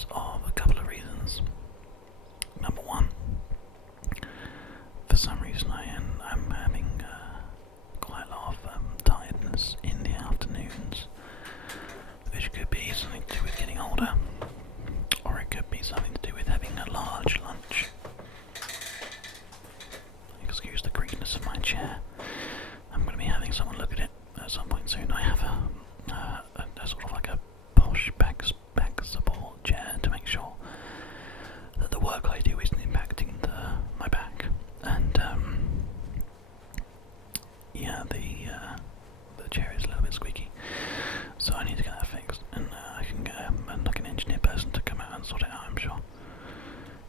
because of a couple of reasons. Number one, for some reason I'm having quite a lot of tiredness in the afternoons, which could be something to do with getting older, or it could be something to do with having a large lunch. Excuse the creakiness of my chair. I'm going to be having someone look at it at some point soon. I have a sort of like a posh back support chair to make sure that the work I do isn't impacting my back. And yeah, the chair is a little bit squeaky, so I need to get that fixed. And I can get like an engineer person to come out and sort it out. I'm sure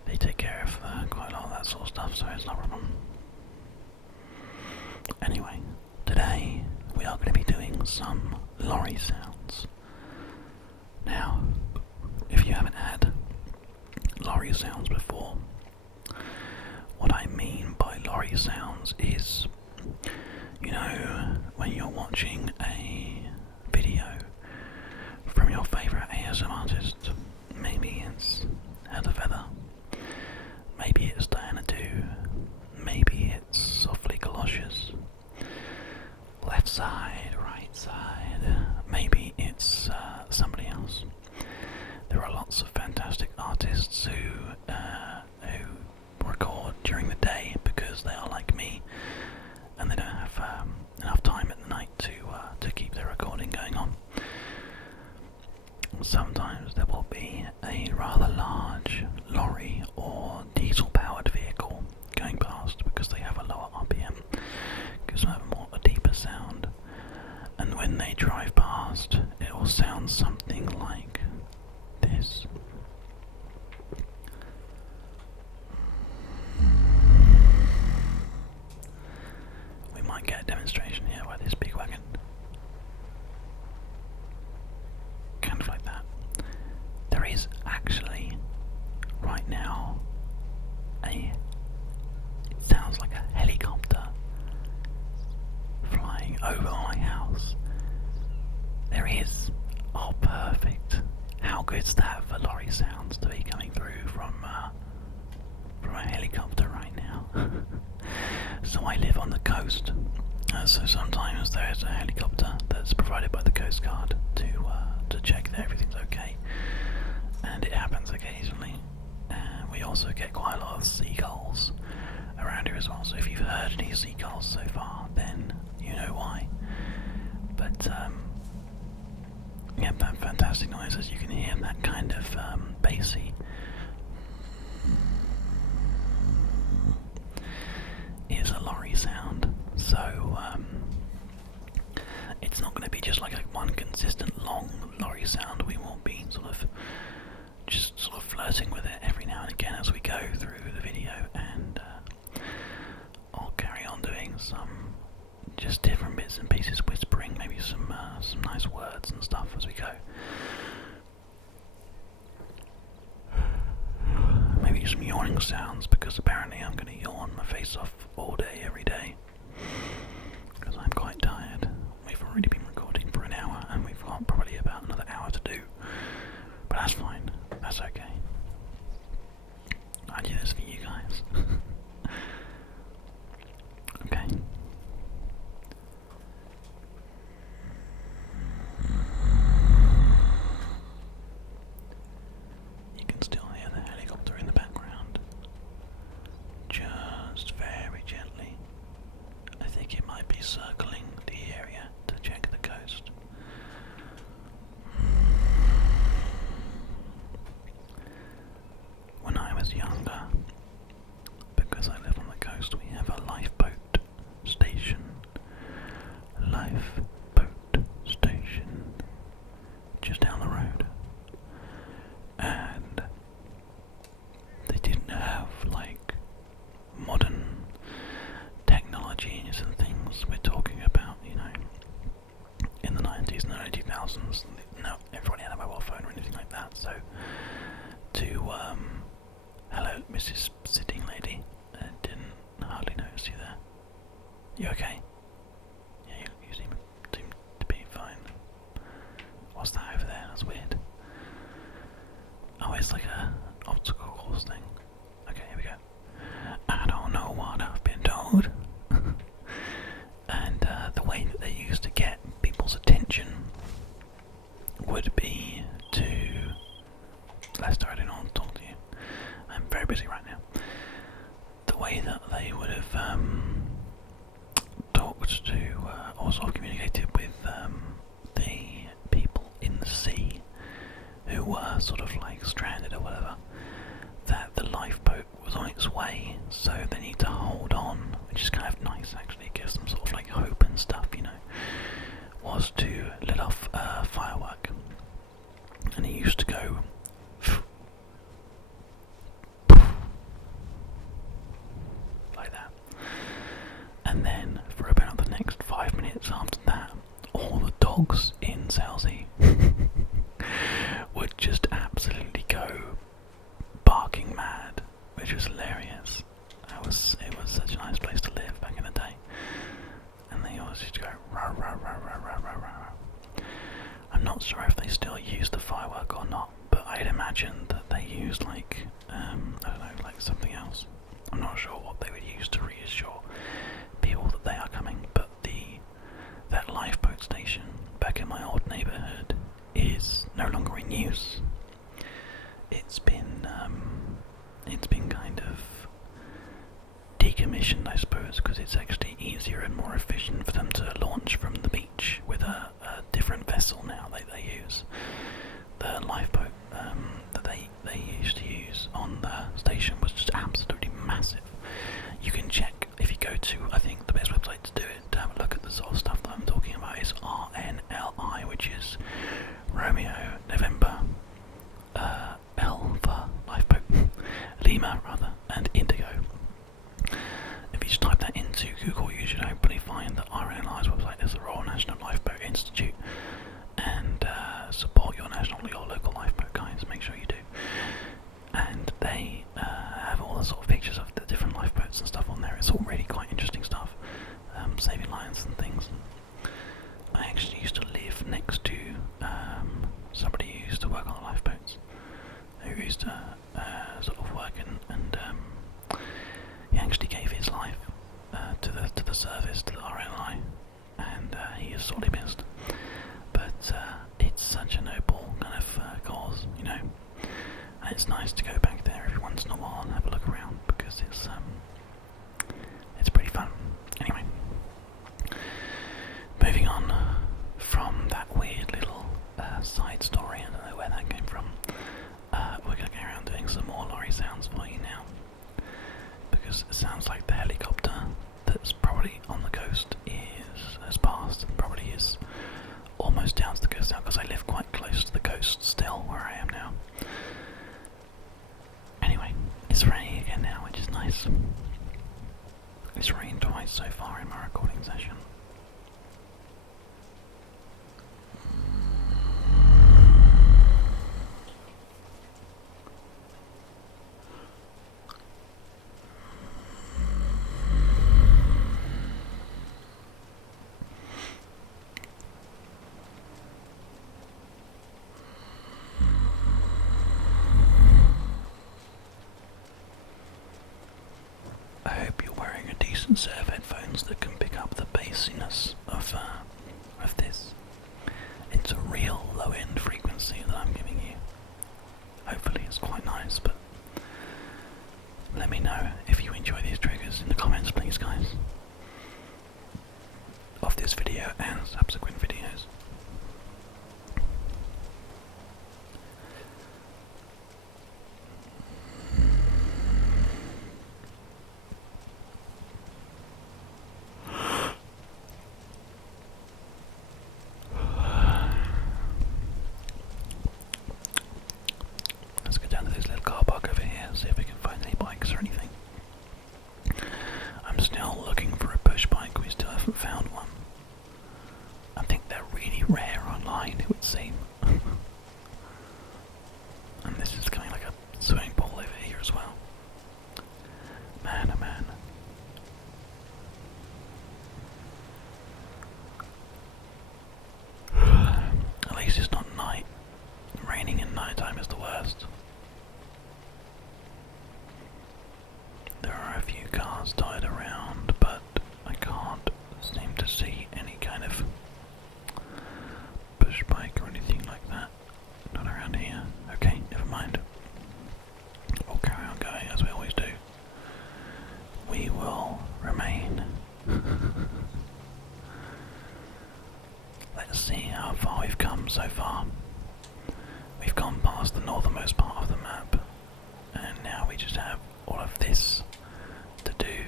they take care of quite a lot of that sort of stuff, so it's not a problem. Anyway, today we are going to be doing some lorry sounds. Now, if you haven't had lorry sounds before, what I mean by lorry sounds is, you know, when you're watching a video from your favourite ASMR artist, maybe it's Heather Feather, maybe it's Diana Do, maybe it's Softly Galoshes, left side, right side, maybe it's somebody else. There are lots of fantastic artists who record during the day because they are like me and they don't have enough time at the night to keep their recording going on. Sometimes there will be a rather large lorry or diesel powered vehicle going past because they have a lower RPM, gives them a deeper sound, and when they drive past it will sound something like this. We might get a demonstration here by this big wagon. Kind of like that. There is actually, right now, it sounds like a helicopter flying over my house. There is. Oh, perfect. How good's that for lorry sounds to be coming through from a helicopter right now? So I live on the coast, so sometimes there is a helicopter that's provided by the Coast Guard to check that everything's okay, and it happens occasionally. We also get quite a lot of seagulls around here as well, so if you've heard any seagulls so far, then you know why. But yeah, that fantastic noise, as you can hear, that kind of bassy is a lorry sound. So it's not going to be just like a one consistent long lorry sound. We will be sort of flirting with it every now and again as we go through the video, and I'll carry on doing some just different bits and pieces, whispering maybe some nice words and stuff as we go. Maybe some yawning sounds, because apparently I'm going to yawn my face off all day, every day, because I'm quite tired. We've already been recording for an hour, and we've got probably about another hour to do, but that's fine, that's okay. I do this for you guys. Okay. You can still hear the helicopter in the background, just very gently. I think it might be circling the area to check the coast. When I was younger, because I live on the coast, we have a lifeboat station. Lifeboat station just down the road. And they didn't have like modern technologies and things. We're talking about, you know, in the 90s and the early 2000s. No, everybody had a mobile phone or anything like that. So hello, Mrs. Sitting Lady. Didn't hardly notice you there. You okay? Yeah, you seem to be fine. What's that over there? That's weird. Oh, it's would be to... Lester, I don't know what to talk to you. I'm very busy right now. The way that they would have talked to, or sort of communicated with the people in the sea who were sort of like stranded or whatever, that the lifeboat was on its way, so they need to hold on, which is kind of nice actually, it gives them sort of like hope and stuff, you know, was to let off a firework. And it used to go like that. And then for about the next 5 minutes after that, all the dogs in Southsea would just absolutely go barking mad, which was hilarious. It was such a nice place to live back in the day. And they always used to go rah rah rah rah rah rah rah. I'm not sure if they still use the firework or not, but I'd imagine that they use like I don't know, like something else. I'm not sure what they would use to reassure people that they are coming, but that lifeboat station back in my old neighbourhood is no longer in use. It's been kind of decommissioned, I suppose, because it's actually easier and more efficient for them to launch from the beach with a different vessel now they use. The lifeboat that they used to use on the station was just absolutely massive. You can check if you go to, I think the best website to do it, to have a look at the sort of stuff that I'm talking about is RNLI, which is Romeo, November, L for lifeboat, Lima rather, and Indigo. If you just type that into Google, you should hopefully find that RNLI's website is the Royal National Lifeboat Institute, and support your local lifeboat guys, make sure you do. And they have all the sort of pictures of the different lifeboats and stuff on there. It's all really quite interesting stuff, saving lives and things. I actually used to live next to somebody who used to work on the lifeboats, who used to sort of work and he actually gave his life to the service, to the RNI, and he is sorely missed. But it's such a noble kind of cause, you know. And it's nice to go back there every once in a while and have a look around, because it's pretty fun. Anyway, moving on from that weird little side story, I don't know where that came from. We're going to go around doing some more lorry sounds for you now, because it sounds like the helicopter that's probably on the coast has passed, and probably is almost down to the coast now, because I live quite close to the coast still where I am now. Anyway, it's raining again now, which is nice. It's rained twice so far in my recording session. Set of headphones that can pick up the bassiness of this. It's a real low-end frequency that I'm giving you. Hopefully it's quite nice, but let me know if you enjoy these triggers in the comments, please, guys, of this video and subsequent videos. we've gone past the northernmost part of the map, and now we just have all of this to do,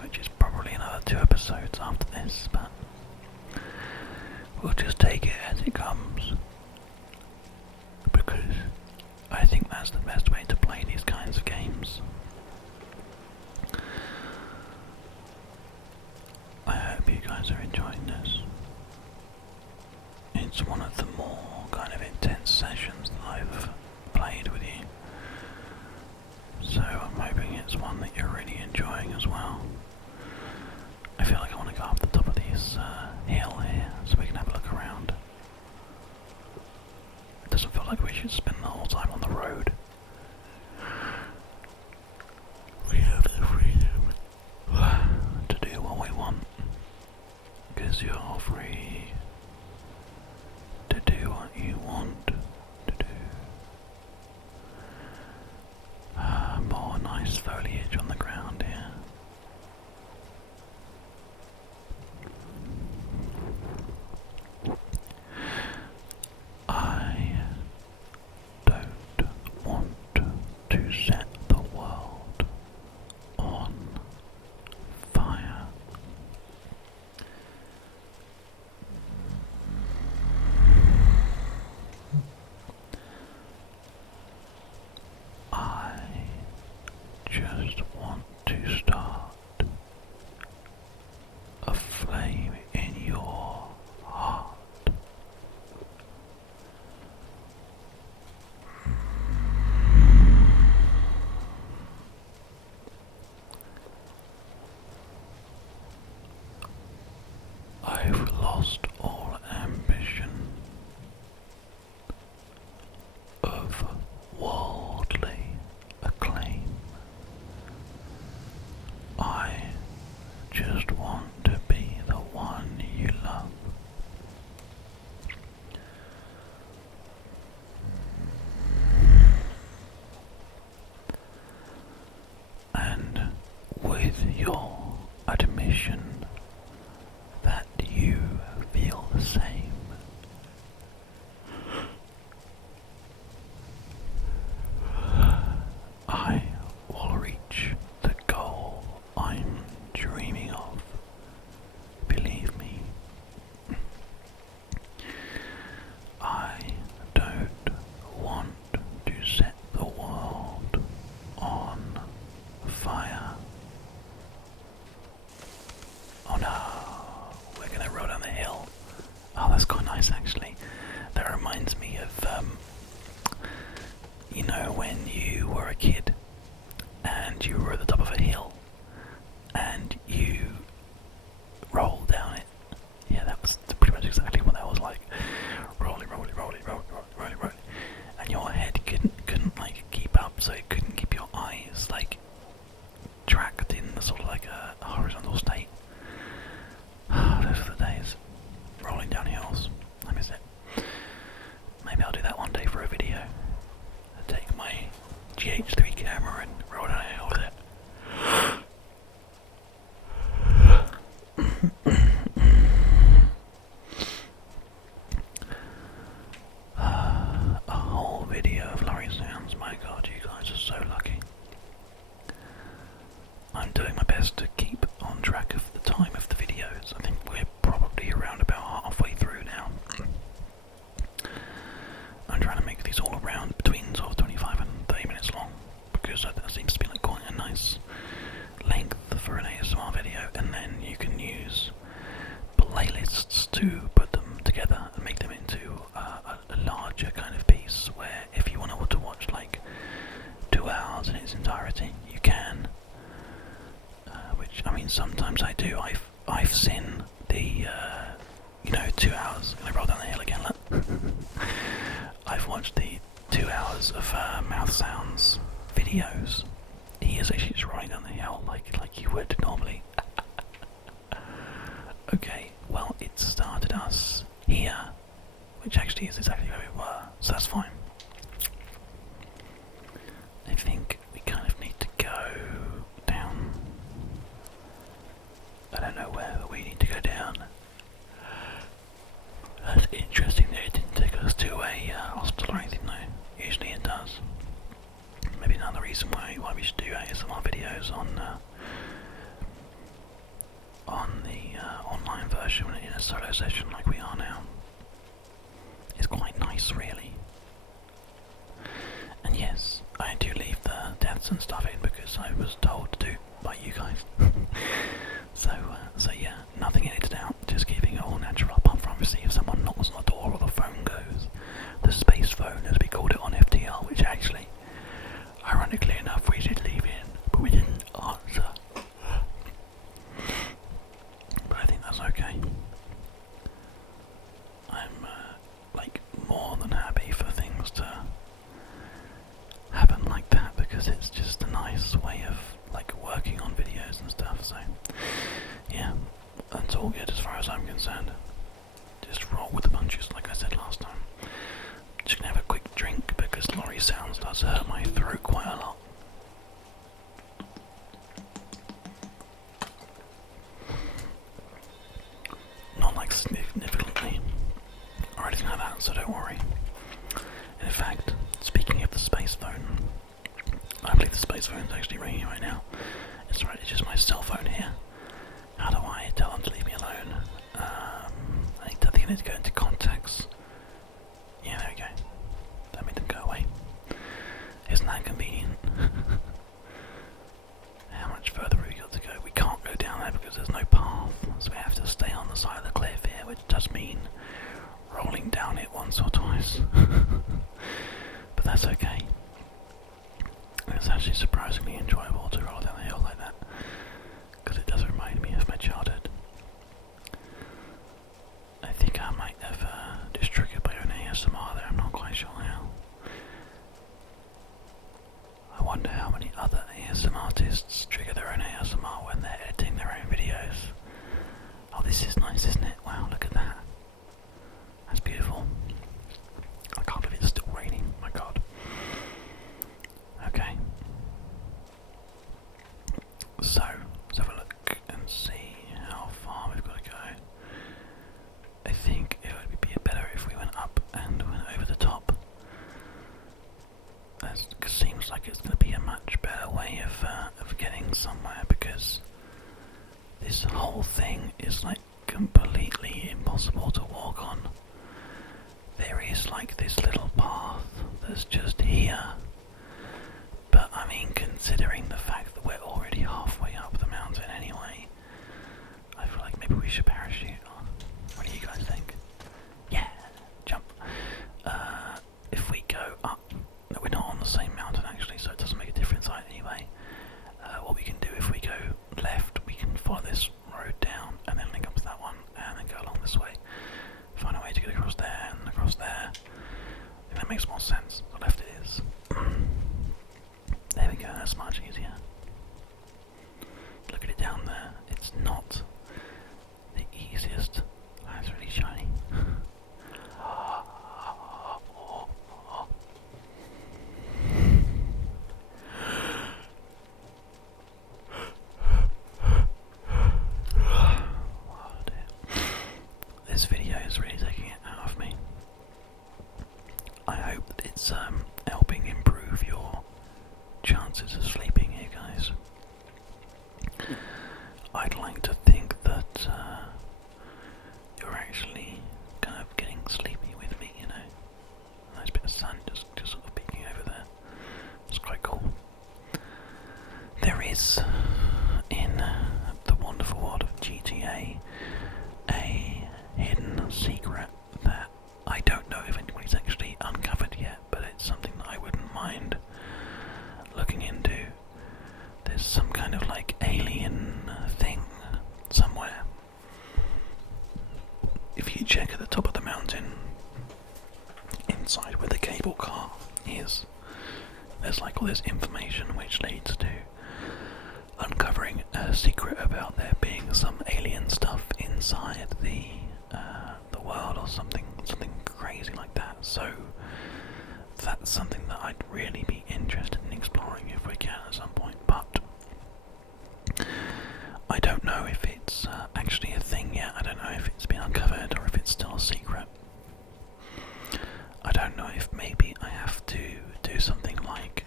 which is probably another 2 episodes after this, but we'll just take it as it comes, because I think that's the best way to play these kinds of games. I hope you guys are enjoying this. It's one of the more kind of intense sessions that I've played with you, so I'm hoping it's one that you're really enjoying as well. I feel like I want to go up the top of this hill here so we can have a look around. It doesn't feel like we should spend the whole time on the road. We have the freedom to do what we want, because you're free to do what you want to do. More nice foliage on the ground here. I don't want to set the world on fire. I just want to start a flame in your heart. I've lost all ambition of worldly acclaim. I just want to be the one you love. And with your admission that you feel the same, I will reach the goal I'm dreaming of. Believe me, I don't want to set the world on fire. Oh no, we're gonna roll down the hill. Oh, that's quite nice actually. That reminds me of, you know, when you were a kid and you were at the top of a hill and you rolled down it. Yeah, that was pretty much exactly what that was like. Rolling, and your head couldn't like keep up, so it couldn't keep your eyes like tracked in the sort of like a horizontal state. Those are the days. Rolling down hills. I miss it. Maybe I'll do that one day for a video. I'll take my GH3 camera and roll down a hill with it. A whole video of Lorry Sounds. My god, you guys are so lucky. I'm doing my best to keep on track of the time of the videos. I think we're probably around about halfway through now. I'm trying to make these all around between sort of 25 and 30 minutes long, because that seems to be like quite a nice length for an ASMR video, and then you can use playlists to put them together and make them into a larger kind of piece, where if you want to watch like 2 hours in its entirety, you can. Which, I mean, sometimes I do. I've seen the, 2 hours. Can I roll down the hill again? Look. I've watched the 2 hours of mouth sounds videos. He is actually just rolling down the hill like you would normally. Okay, well, it started us here, which actually is exactly where we were, so that's fine. I think we kind of need to go down. I don't know where, but we need to go down. That's interesting that it didn't take us to a hospital. videos and stuff in because I was told to do by you guys. So yeah, nothing edited out, just keeping it all natural, apart from obviously if someone knocks on the door or the phone goes. The space phone, as we called it on FTL, which actually, ironically enough, we did leave in, but we didn't answer. But I think that's okay. I'm like more than happy for things to happen like that because it's just a nice way of like working on videos and stuff. So yeah, that's all good as far as I'm concerned. Just roll with the punches, like I said last time. Just gonna have a quick drink because Lorry Sounds does hurt my throat quite a lot. Not like significantly or anything like that, so don't worry. And in fact, speaking of the space phone, I believe the space phone is actually ringing right now. It's right, it's just my cell phone here. How do I tell them to leave me alone? I think I need to go into contacts. Yeah, there we go. Don't make them go away. Isn't that convenient? How much further have we got to go? We can't go down there because there's no path, so we have to stay on the side of the cliff here, which does mean rolling down it once or twice. But that's okay. It's actually surprisingly enjoyable to roll down the hill like that, because it does remind me of my childhood. I think I might have just triggered my own ASMR there, I'm not quite sure how. I wonder how many other ASMR artists trigger their own ASMR when they're editing their own videos. Oh, this is nice, isn't it? Wow, look at that. That's beautiful. I can't believe it's still raining, my god. Okay. So, let's have a look and see how far we've got to go. I think it would be better if we went up and went over the top. That seems like it's going to be a much better way of getting somewhere, because this whole thing is like completely impossible to walk on. There is like this little path that's just here, but I mean, considering the fact that we're already halfway up the mountain anyway, I feel like maybe we should parachute. What do you guys think? Yeah, jump. If we go up, no, we're not on the same mountain actually, so it doesn't make a difference anyway. What we can do, if we go left, we can follow this road down and then link up to that one and then go along this way. Find a way to get across there and across there. I think that makes more sense. The left it is. There we go, that's much easier. Look at it down there. It's not the easiest. Oh, it's really shiny. This video is really taking it out of me. I hope that it's helping improve your chances of sleeping here, guys. I'd like to think that you're actually kind of getting sleepy with me, you know. A nice bit of sun just sort of peeking over there. It's quite cool. There is, in the wonderful world of GTA, a hidden secret that I don't know if anybody's actually uncovered yet, but it's something that I wouldn't mind looking into. There's some kind of like alien thing somewhere. If you check at the top of the mountain, inside where the cable car is, there's like all this information which leads to uncovering a secret about there being some alien stuff inside the world or something crazy like that. So that's something that I'd really be interested in exploring if we can at some point, but I don't know if it's actually a thing yet. I don't know if it's been uncovered or if it's still a secret. I don't know if maybe I have to do something like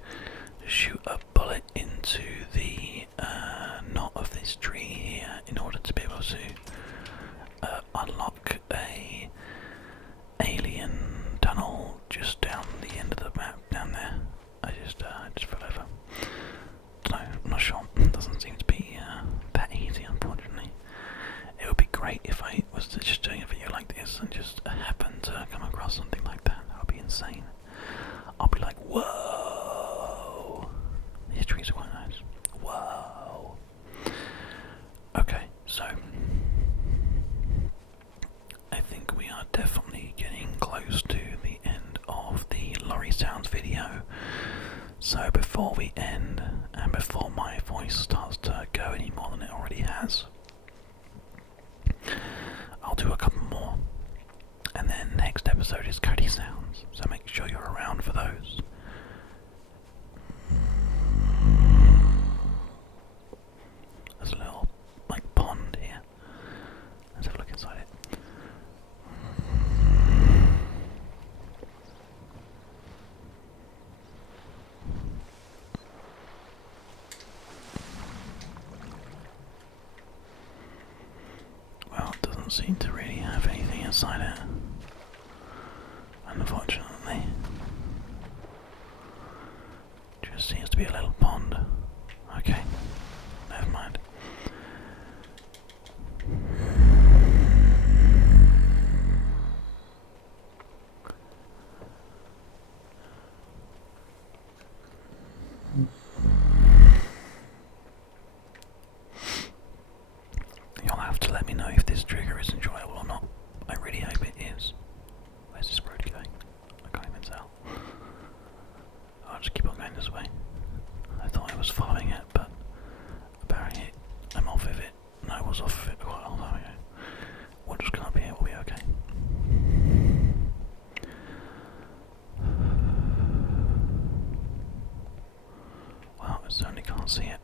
shoot a bullet into the knot of this tree here in order to be able to unlock a alien tunnel just down the end of the map down there. I just fell over. insane. I'll be like, whoa! These trees are quite nice. Whoa! Okay, so I think we are definitely getting close to the end of the Lorry Sounds video. So before we end, and before my voice starts to go any more than it already has, I'll do a couple more. And then next episode is Cody Sounds, so make sure you're around for those. There's a little, like, pond here. Let's have a look inside it. Well, it doesn't seem to really have anything inside it, unfortunately. Just seems to be a little pond. Okay, never mind. You'll have to let me know if this trigger is enjoyable or not. I really hope it is. Where's this road going? I can't even tell. I'll just keep on going this way. I thought I was following it, but apparently I'm off of it. No, I was off of it quite a long time ago. We'll just come up here, we'll be okay. Well, I certainly can't see it.